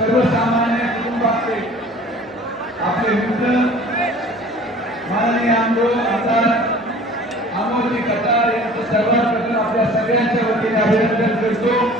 सर्वसामान्य कुटुंबातले आपले मित्र माननीय आमदार आमदार अमोलजी कटार यांचं सर्वात प्रथम आपल्या सगळ्यांच्या वतीने अभिनंदन करतो.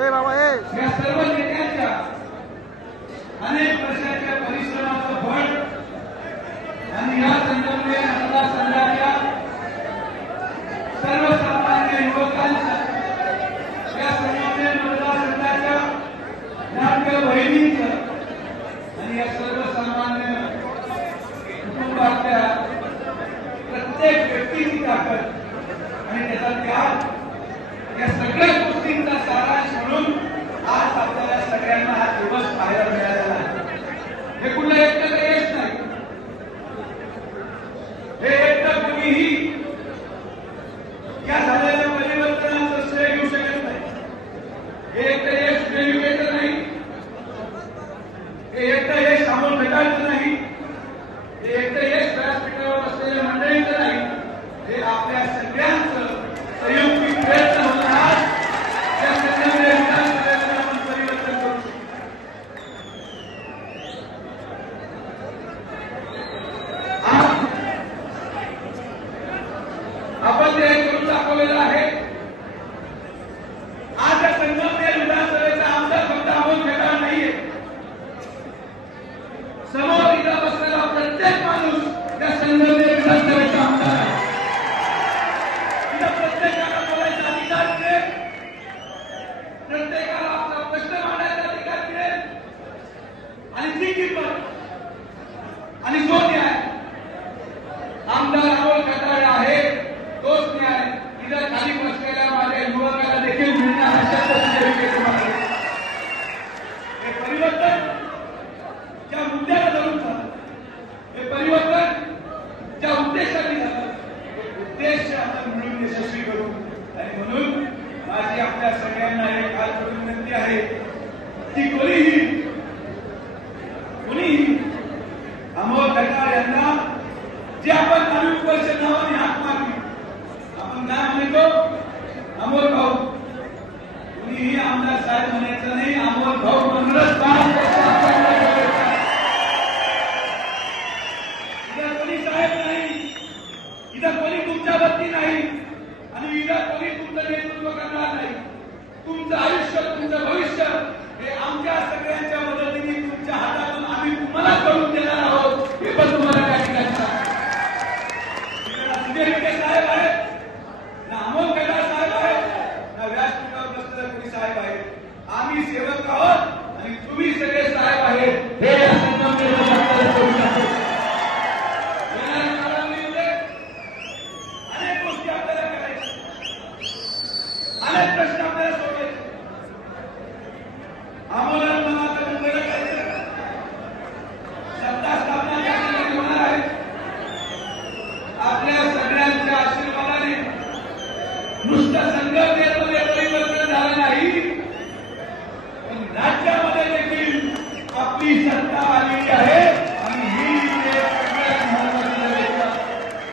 बाबा ए. या सर्व नेत्यांच्या अनेक वर्षाच्या परिश्रमाचं फळ आणि या संघटने मतदारसंघाच्या सर्वसामान्य युवकांच्या या संघटने मतदारसंघाच्या लाडक्या बहिणींचं आणि या सर्वसामान्य कुटुंबातल्या प्रत्येक व्यक्तीची ताकद आणि त्याचा त्याग या सगळ्या गोष्टींचा सारांश म्हणून आज आपल्याला सगळ्यांना हा दिवस पाहायला मिळालेला आहे हे कुठलं एकटं काही यश नाही हे एकटं कोणीही या झालेल्या परिवर्तनाचं श्रेय घेऊ शकत नाही. हे एकटं हे रेल्वेचं नाही. हे एकटं हे सामोर भेटायचं नाही. हे एकटं यश व्यासपीठावर असलेल्या मंडळींचं नाही. हे आपल्या सगळ्यांचं संयुक्तिक प्रयत्न होऊन आज या संघटनेच्या विधानसभेचं आपण परिवर्तन करू शकतो आज आपण ते करून दाखवलेलं आहे. आज या संगमनेर विधानसभेचा आमदार फक्त अमोल खेटाळ नाहीये. समोर इथं बसलेला प्रत्येक माणूस त्या संगमनेर आपल्या सगळ्यांना एक हात विनंती आहे. की कोणीही कोणीही अमोल खटाळ यांना जे आपण नवीन वर्ष नावाने हात मारली आपण काय म्हणतो? अमोल भाऊ. कोणीही आमदार साहेब म्हणायचं नाही अमोल भाऊ म्हणूनच पाच वर्ष इथं कोणी तुमच्या वरती नाही आणि इथं कोणी तुमचं नेतृत्व करणार नाही. तुमचं आयुष्य तुमचं भविष्य हे आमच्या सगळ्यांच्या मदतीने तुमच्या हातात